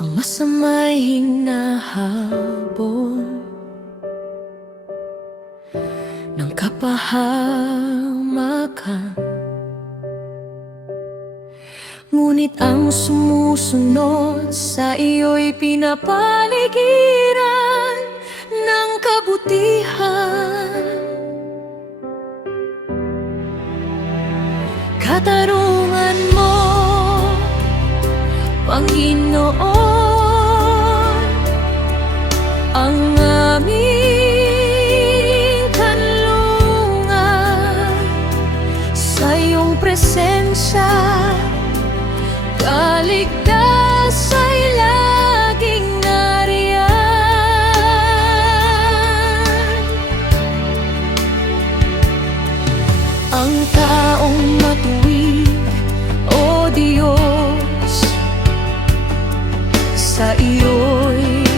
Ang masama'y hinahabol ng kapahamakan, ngunit ang sumusunod sa iyo'y pinapaligiran ng kabutihan. Katarungan mo, Panginoon, ang aming kanlungan. Sa iyong presensya, kaligtas ay laging nariyan. Ang taong matuwid, O Diyos, sa iyo'y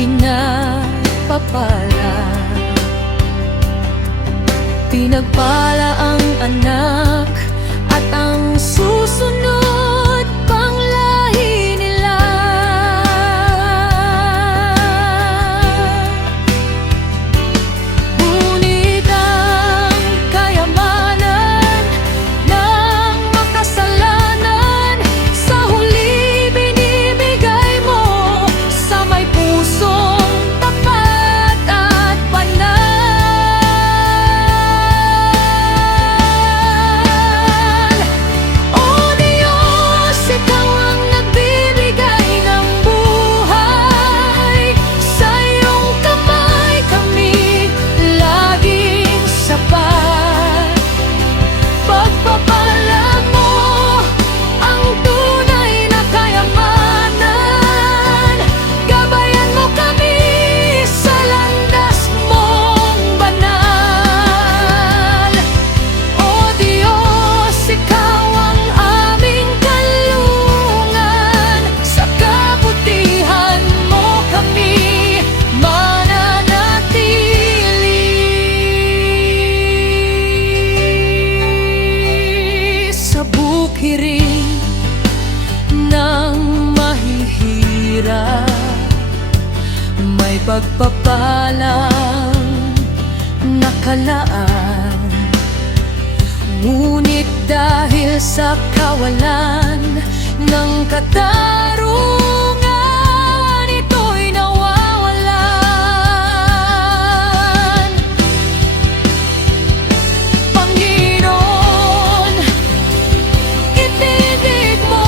pinagpapala. Pinagpala ang anak at ang susunod pang lahi nila. Ngunit ang kayamanan ng makasalanan sa huli binibigay mo sa may pusong tapat at banal. O Diyos, ikaw ang nagbibigay ng buhay. Sa iyong kamay kami laging sapat. Pagpapala mo ang tunay na kayamanan. Gabayan mo kami sa landas mong banal. O Diyos, ikaw ang aming kanlungan. Sa kabutihan mo kami mananatili. Sa bukirin ng mahihirap, may pagpapalang nakalaan. Ngunit dahil sa kawalan ng katarungan, ito'y nawawalan. Panginoon, itinig mo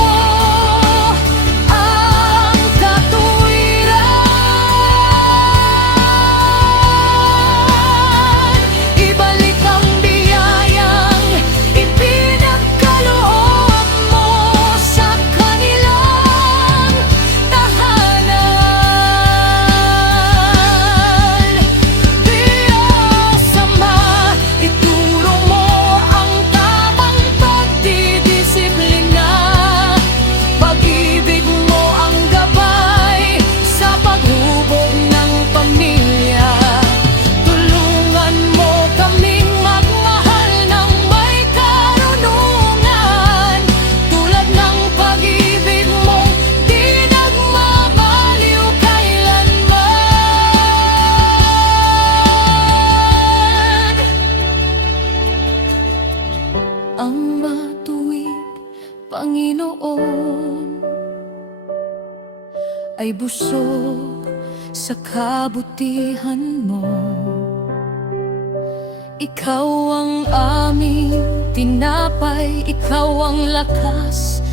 ang katuwiran. Ibalik ang biyayang ipinagkaloob mo sa kanilang tahanan. Diyos Ama, ituro mo ang tamang pagdidisiplina. Pag-ibig mo ang gabay sa paghubog ng pamilya. Tulungan mo kaming magmahal ng may karunungan, tulad ng pag-ibig mong di nagmamaliw kailanman. Ang matuwid, Panginoon, ay busog sa kabutihan mo. Ikaw ang aming tinapay, ikaw ang lakas